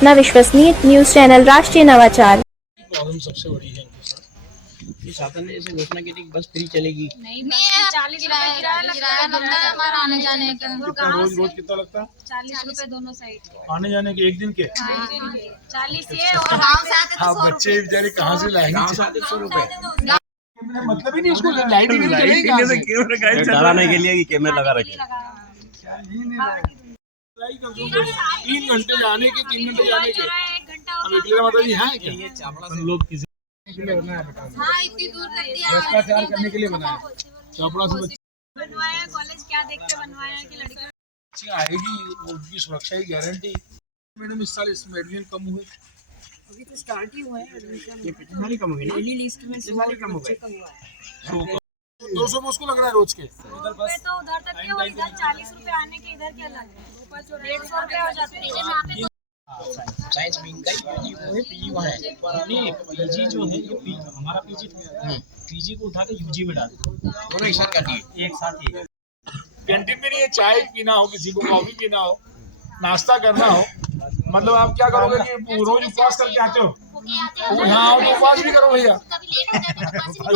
अपना विश्वसनीय news channel राष्ट्रीय नवाचार। प्रॉब्लम सबसे बड़ी है इनके साथ कि शासन ने जैसे घोषणा की थी कि बस फ्री चलेगी। नहीं 40 रुपए किराया लगता है हमारा आने जाने का। रोज रोज कितना लगता है? 40 रुपए दोनों साइड आने जाने के एक दिन के? 40 ये और गाँव से आते हाँ, बच्चे बेचारे कहाँ से लाएंगे? 100 रुपए मतलब ही नहीं, उसको लाइट डराने के लिए कि कैमरे लगा रखे। 3 घंटे जाने के 3 घंटे जाने के। अब इतने माता जी हैं क्या? लोग किसी के लिए बनाया बेटा? हाँ इतनी दूर कर दिया। भ्रष्टाचार करने के लिए बनाया। चापड़ा से बच्चे बनवाया कॉलेज क्या देख के बनवाया कि लड़की आएगी, उनकी सुरक्षा की गारंटी। मैडम इस साल इसमें एडमिशन कम हुए। अभी तो स्टार्ट ही हुआ है एडमिशन। ये पिछले साल ही कम हुई ना? पहली लिस्ट में पिछले साल ही कम हो गए। कम हुआ है। 200 मुझको लग रहा है रोज के। रुपए तो उधर तक के और इधर 40 रुपए आने के इधर क्या लग रहा है? ऊपर 150 रुपए हो जाते हैं। साइंस विंग का पीजी वो है, पीजी वहाँ है। नहीं पीजी जो है ये हमारा पीजी था, पीजी को उठा के यूजी में डाल दोनों एक साथ कर दिए, एक साथ ही। कैंटीन में नहीं है, चाय पीना हो, किसी को कॉफी पीना हो, नाश्ता करना हो, मतलब आप क्या करोगे कि रोज उपवास करके आते हो? हाँ तो उपवास भी करो भैया,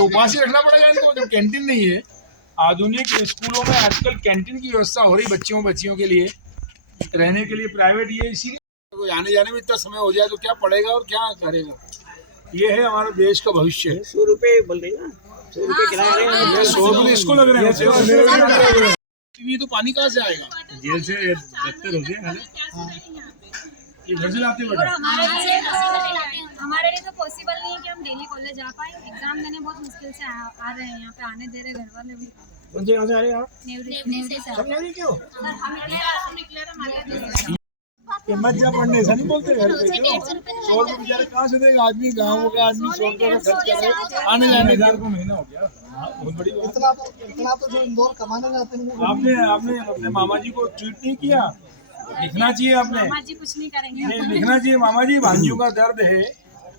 उपवास ही रखना पड़ेगा इनको जब कैंटीन नहीं है। आधुनिक स्कूलों में आजकल कैंटीन की व्यवस्था हो रही बच्चियों के लिए रहने के लिए, प्राइवेट ये इसीलिए आने जाने में इतना समय हो जाए तो क्या पढ़ेगा और क्या करेगा। ये है हमारे देश का भविष्य। 100 रुपए बोल रहे ना, 100 रुपए किराया 100 रुपए इसको लग रहे हैं। ये तो पानी कहाँ से आएगा? जेल से दफ्तर हो गया। ये घर से लाते बेटा? हमारे लिए तो पॉसिबल नहीं है कि हम डेली कॉलेज आ पाए। एग्जाम देने बहुत मुश्किल से आ रहे हैं, यहाँ पे आने दे रहे घर वाले भी। कौन से गाँव से आ रहे हैं आप? नेवरी से सब नहीं क्यों? ये मत जा पढ़ने, ऐसा नहीं बोलते घर पे। 100 रुपए बेचारे कहाँ से देगा आदमी? गाँव का आदमी 100 रुपए का खर्च कर रहे, आने जाने का महीना हो गया। बहुत बड़ी बात। इतना तो जो इंदौर कमाने जाते हैं आपने अपने मामा जी को ट्वीट नहीं किया? लिखना चाहिए आपने। मामा जी कुछ नहीं करेंगे। नहीं लिखना चाहिए, मामा जी भांजियों का दर्द है,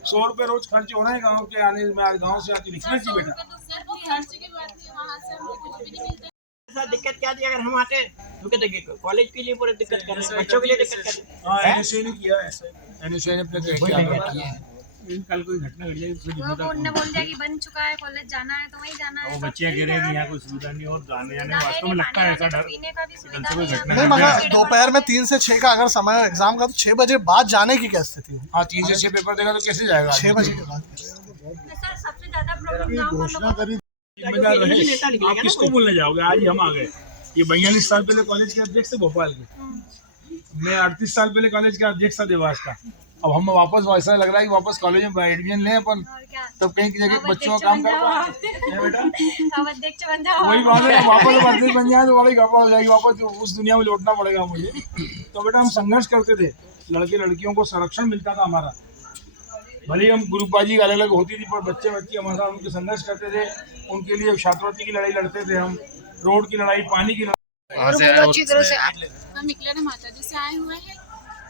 100 रुपए रोज खर्च हो रहा है गाँव के आने में, गाँव से आके लिखना चाहिए बेटा। दिक्कत क्या थी? अगर हम आते तो कहते कॉलेज के लिए पूरे दिक्कत कर रहे हैं, बच्चों के लिए दिक्कत कर रहे हैं। हाँ एनएसए ने किया ऐसा, एनएसए ने अपने किया। कल कोई घटना घट जाएगी वो उनने बोल दिया कि बन चुका है कॉलेज, जाना है तो वही जाना है। वो बच्चियाँ कह रहे हैं कि यहाँ कोई सुविधा नहीं और आने जाने में वास्तव में लगता है ऐसा डर। पीने का भी सुविधा कल से कोई नहीं है। घटना नहीं मगर दोपहर में 3 से 6 का अगर समय है एग्जाम का, तो 6 बजे बाद जाने की क्या स्थिति है? हाँ 3 से 6 पेपर देगा तो कैसे जाएगा? 6 बजे के बाद सर सबसे ज्यादा प्रॉब्लम गाँव वालों को। जिम्मेदार रहे। आप किसको बोलने जाओगे? आज ही हम आ गए। ये 42 साल पहले कॉलेज के अध्यक्ष थे भोपाल के, मैं 38 साल पहले कॉलेज का अध्यक्ष था देवास का। अब हम वापस ऐसा लग रहा है कि वापस कॉलेज में एडमिशन लें अपन, तब कहीं की जगह बच्चों का काम कर बेटा। अब अध्यक्ष बन जाओ। वही बात है, वापस अध्यक्ष बन जाए तो बड़ी गड़बड़ हो जाएगी, वापस उस दुनिया में लौटना पड़ेगा मुझे। तो बेटा हम संघर्ष करते थे, लड़के लड़कियों को संरक्षण मिलता था हमारा, भले हम ग्रुपबाजी अलग अलग होती थी पर बच्चे हमारे साथ उनके संघर्ष करते थे, उनके लिए छात्रवृत्ति की लड़ाई लड़ते थे हम, रोड की लड़ाई, पानी की लड़ाई। अच्छी तरह से हम इकलर माता जी से आए हुए हैं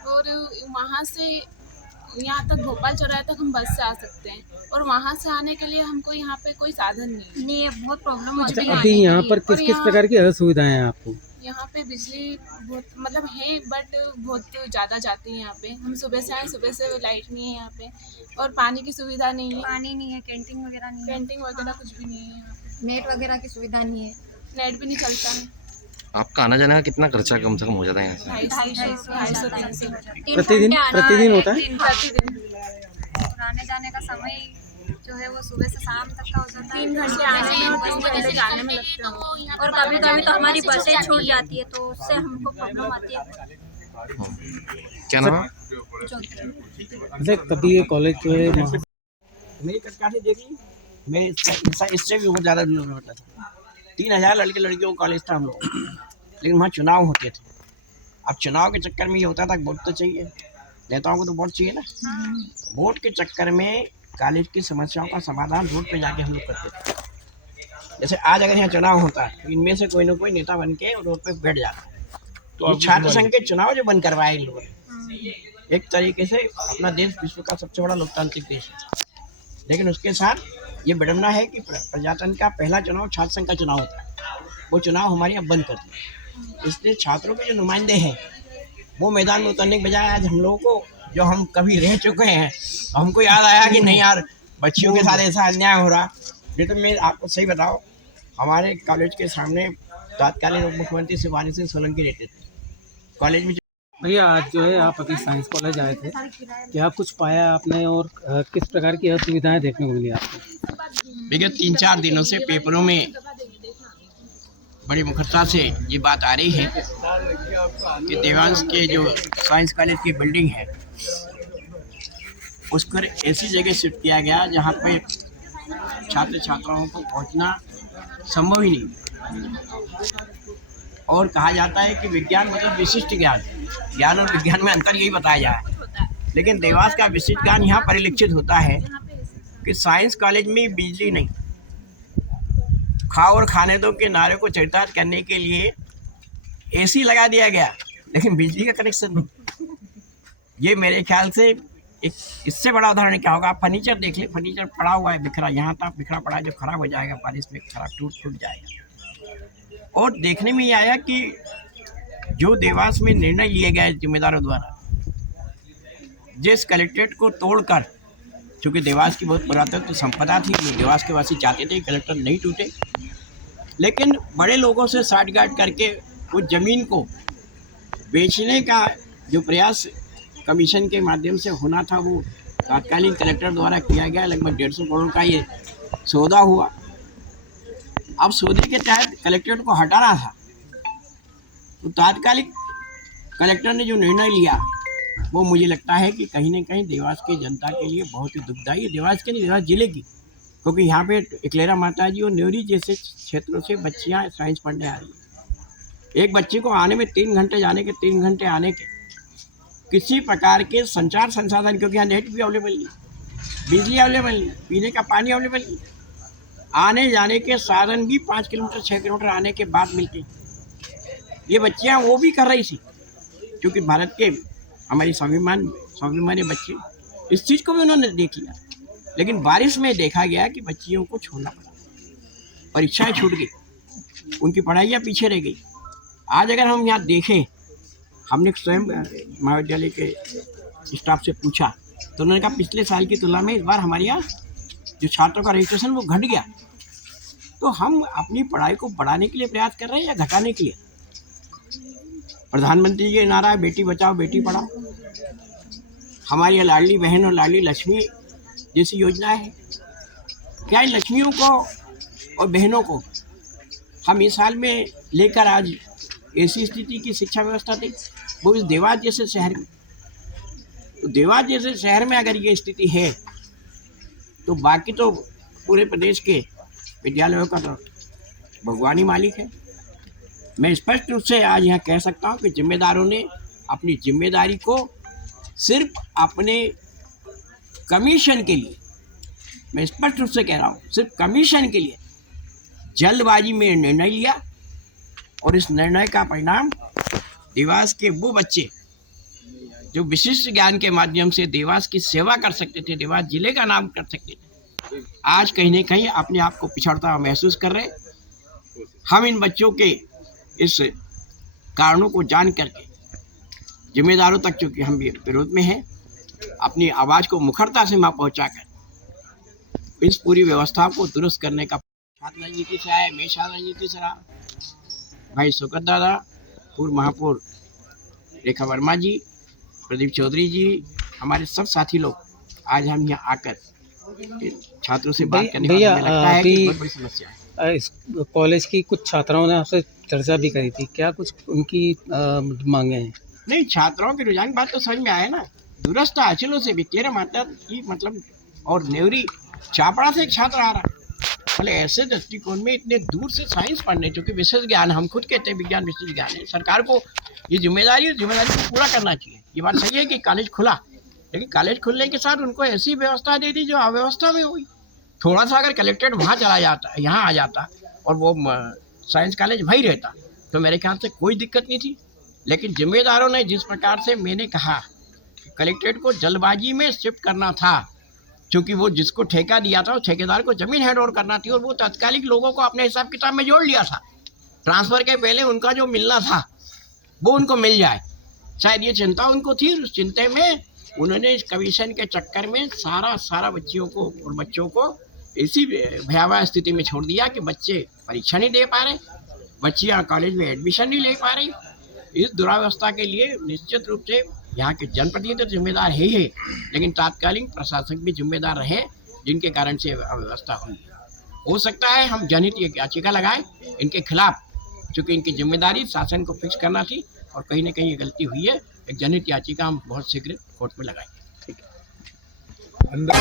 और वहाँ से यहाँ तक भोपाल चौराहे तक हम बस से आ सकते हैं और वहाँ से आने के लिए हमको यहाँ पे कोई साधन नहीं है। बहुत प्रॉब्लम हो अच्छा, अभी यहाँ पर किस किस प्रकार की असुविधाएं हैं आपको? यहाँ पे बिजली बहुत मतलब है बट बहुत ज़्यादा जाती है यहाँ पे। हम सुबह से आए, सुबह से लाइट नहीं है यहाँ पे और पानी की सुविधा नहीं है। पानी नहीं है, कैंटीन वगैरह नहीं है, पेंटिंग वगैरह कुछ भी नहीं है यहाँ पे। नेट वगैरह की सुविधा नहीं है, नेट भी नहीं चलता है। आपका आना जाने का कितना खर्चा कम से कम हो जाता है यहाँ से? 250-300 प्रतिदिन होता है? प्रतिदिन। और आने जाने का समय जो है वो सुबह से शाम तक का हो जाता है। 3 घंटे आने में और 3 घंटे जाने में लगते हैं। और कभी कभी तो हमारी बसें छूट जाती है तो उससे हमको प्रॉब्लम आती है। क्या नाम है? जैसे कभी ये कॉलेज जो है मेरी कटकाठी देख ली, मैं इससे भी बहुत ज़्यादा दूर होता था। 3000 लड़के लड़कियों का कॉलेज था हम लोग, लेकिन वहाँ चुनाव होते थे। अब चुनाव के चक्कर में ये होता था वोट तो चाहिए, नेताओं को तो वोट चाहिए ना। वोट के चक्कर में कॉलेज की समस्याओं का समाधान रोड पे जाके हम लोग करते थे। जैसे आज अगर यहाँ चुनाव होता है तो इनमें से कोई ना कोई नेता बन के रोड पे बैठ जाता है। तो छात्र संघ के चुनाव जो बंद करवाए इन लोगों ने, एक तरीके से अपना देश विश्व का सबसे बड़ा लोकतांत्रिक देश है, लेकिन उसके साथ ये विडम्बना है कि प्रजातंत्र का पहला चुनाव छात्र संघ का चुनाव होता है, वो चुनाव हमारे यहाँ बंद कर दिया। इसलिए छात्रों के जो नुमाइंदे हैं वो मैदान में उतरने के बजाय आज हम लोगों को जो हम कभी रह चुके हैं, हमको याद आया कि नहीं यार, बच्चियों के साथ ऐसा अन्याय हो रहा। ये तो मैं आपको सही बताओ, हमारे कॉलेज के सामने तत्कालीन उप मुख्यमंत्री शिवानी सिंह सोलंकी रहते थे कॉलेज में। भैया आज जो है आप अभी साइंस कॉलेज आए थे, क्या कुछ पाया आपने और किस प्रकार की असुविधाएं देखने को मिली आपको? विगत 3-4 दिनों से पेपरों में बड़ी मुखरता से ये बात आ रही है कि देवांश के जो साइंस कॉलेज की बिल्डिंग है उसको ऐसी जगह शिफ्ट किया गया जहाँ पे छात्र छात्राओं को पहुँचना संभव ही नहीं। और कहा जाता है कि विज्ञान मतलब विशिष्ट ज्ञान, ज्ञान और विज्ञान में अंतर यही बताया जाए। लेकिन देवास का विशिष्ट ज्ञान यहाँ परिलक्षित होता है कि साइंस कॉलेज में बिजली नहीं, खाओ और खाने दो के नारे को चरितार्थ करने के लिए एसी लगा दिया गया, लेकिन बिजली का कनेक्शन नहीं। ये मेरे ख्याल से एक इससे बड़ा उदाहरण क्या होगा? आप फर्नीचर देख लें, फर्नीचर पड़ा हुआ है बिखरा, यहाँ तक बिखरा पड़ा है, जो खराब हो जाएगा बारिश में, खराब टूट जाएगा। और देखने में ये आया कि जो देवास में निर्णय लिए गए जिम्मेदारों द्वारा, जिस कलेक्ट्रेट को तोड़कर, चूँकि देवास की बहुत पुरातन संपदा थी, देवास के वासी चाहते थे कलेक्टर नहीं टूटे, लेकिन बड़े लोगों से साठगांठ करके उस ज़मीन को बेचने का जो प्रयास कमीशन के माध्यम से होना था वो तात्कालिक कलेक्टर द्वारा किया गया। लगभग 150 करोड़ का ये सौदा हुआ। अब सौदे के तहत कलेक्ट्रेट को हटाना था, तो तात्कालिक कलेक्टर ने जो निर्णय लिया वो मुझे लगता है कि कहीं ना कहीं देवास के जनता के लिए बहुत ही दुखदायी है। देवास के नहीं, देवास जिले की, क्योंकि यहाँ पे इकलेरा माता जी और न्योरी जैसे क्षेत्रों से बच्चियाँ साइंस पढ़ने आ रही हैं। एक बच्चे को आने में 3 घंटे जाने के, 3 घंटे आने के, किसी प्रकार के संचार संसाधन, क्योंकि यहाँ नेट भी अवेलेबल नहीं, बिजली अवेलेबल नहीं, पीने का पानी अवेलेबल नहीं, आने जाने के साधन भी 5 किलोमीटर 6 किलोमीटर आने के बाद मिलते। ये बच्चियाँ वो भी कर रही थी, क्योंकि भारत के हमारी स्वाभिमानी बच्चे, इस चीज़ को भी उन्होंने देख लिया। लेकिन बारिश में देखा गया कि बच्चियों को छोड़ना पड़ा, परीक्षाएं छूट गई, उनकी पढ़ाइयाँ पीछे रह गई। आज अगर हम यहाँ देखें, हमने स्वयं महाविद्यालय के स्टाफ से पूछा तो उन्होंने कहा पिछले साल की तुलना में इस बार हमारे यहाँ जो छात्रों का रजिस्ट्रेशन वो घट गया। तो हम अपनी पढ़ाई को बढ़ाने के लिए प्रयास कर रहे हैं या घटाने के लिए? प्रधानमंत्री जी नारा है बेटी बचाओ बेटी पढ़ाओ, हमारी लाडली बहन और लाडली लक्ष्मी जैसी योजनाएं हैं। क्या इन लक्ष्मियों को और बहनों को हम इस साल में लेकर आज ऐसी स्थिति की शिक्षा व्यवस्था थी, वो इस देवास जैसे शहर में? तो देवास जैसे शहर में अगर ये स्थिति है तो बाकी तो पूरे प्रदेश के विद्यालयों का तो भगवान ही मालिक है। मैं स्पष्ट रूप से आज यहाँ कह सकता हूँ कि जिम्मेदारों ने अपनी जिम्मेदारी को सिर्फ अपने कमीशन के लिए, मैं स्पष्ट रूप से कह रहा हूँ, सिर्फ कमीशन के लिए जल्दबाजी में निर्णय लिया। और इस निर्णय का परिणाम देवास के वो बच्चे जो विशिष्ट ज्ञान के माध्यम से देवास की सेवा कर सकते थे, देवास जिले का नाम कर सकते थे, आज कहीं न कहीं अपने आप को पिछड़ता हुआ महसूस कर रहे। हम इन बच्चों के इस कारणों को जान करके जिम्मेदारों तक, चूँकि हम विरोध में हैं, अपनी आवाज़ को मुखरता से वहाँ पहुँचाकर इस पूरी व्यवस्था को दुरुस्त करने का छात्र राजनीति से आए, मैं छात्र राजनीति से रहा, भाई सुकत दादा, पूर्व महापौर रेखा वर्मा जी, प्रदीप चौधरी जी, हमारे सब साथी लोग आज हम यहाँ आकर छात्रों से बात करने का लगता है कि बहुत बड़ी समस्या है। इस कॉलेज की कुछ छात्राओं ने आपसे चर्चा भी करी थी, क्या कुछ उनकी मांगे हैं? नहीं, छात्राओं के रुझान बात तो समझ में आया ना। दूरस्थ अंचलों से विकेरा माता की मतलब और नेवरी चापड़ा से एक छात्र आ रहा, भले ऐसे दृष्टिकोण में इतने दूर से साइंस पढ़ने, जो कि विशेष ज्ञान, हम खुद कहते हैं विज्ञान विशेष ज्ञान है, सरकार को ये जिम्मेदारी को पूरा करना चाहिए। ये बात सही है कि कॉलेज खुला, लेकिन कॉलेज खुलने के साथ उनको ऐसी व्यवस्था दे दी जो अव्यवस्था में हुई। थोड़ा सा अगर कलेक्ट्रेट वहाँ चला जाता, यहाँ आ जाता और वो साइंस कॉलेज वहीं रहता तो मेरे ख्याल से कोई दिक्कत नहीं थी। लेकिन जिम्मेदारों ने जिस प्रकार से, मैंने कहा कलेक्ट्रेट को जल्दबाजी में शिफ्ट करना था, क्योंकि वो जिसको ठेका दिया था उस ठेकेदार को ज़मीन हैंड ओवर करना थी और वो तात्कालिक लोगों को अपने हिसाब किताब में जोड़ लिया था। ट्रांसफ़र के पहले उनका जो मिलना था वो उनको मिल जाए, शायद ये चिंता उनको थी। उस चिंता में उन्होंने इस कमीशन के चक्कर में सारा बच्चों को ऐसी भयावह स्थिति में छोड़ दिया कि बच्चे परीक्षा नहीं दे पा रहे, बच्चियाँ कॉलेज में एडमिशन नहीं ले पा रही। इस दुरावस्था के लिए निश्चित रूप से यहाँ के जनप्रतिनिधि तो जिम्मेदार है ही, लेकिन तात्कालीन प्रशासक भी जिम्मेदार रहे, जिनके कारण से अव्यवस्था हुई। हो सकता है हम जनहित याचिका लगाएं इनके खिलाफ, क्योंकि इनकी जिम्मेदारी शासन को फिक्स करना थी और कहीं ना कहीं ये गलती हुई है। एक जनहित याचिका हम बहुत शीघ्र कोर्ट में लगाएंगे। अंदर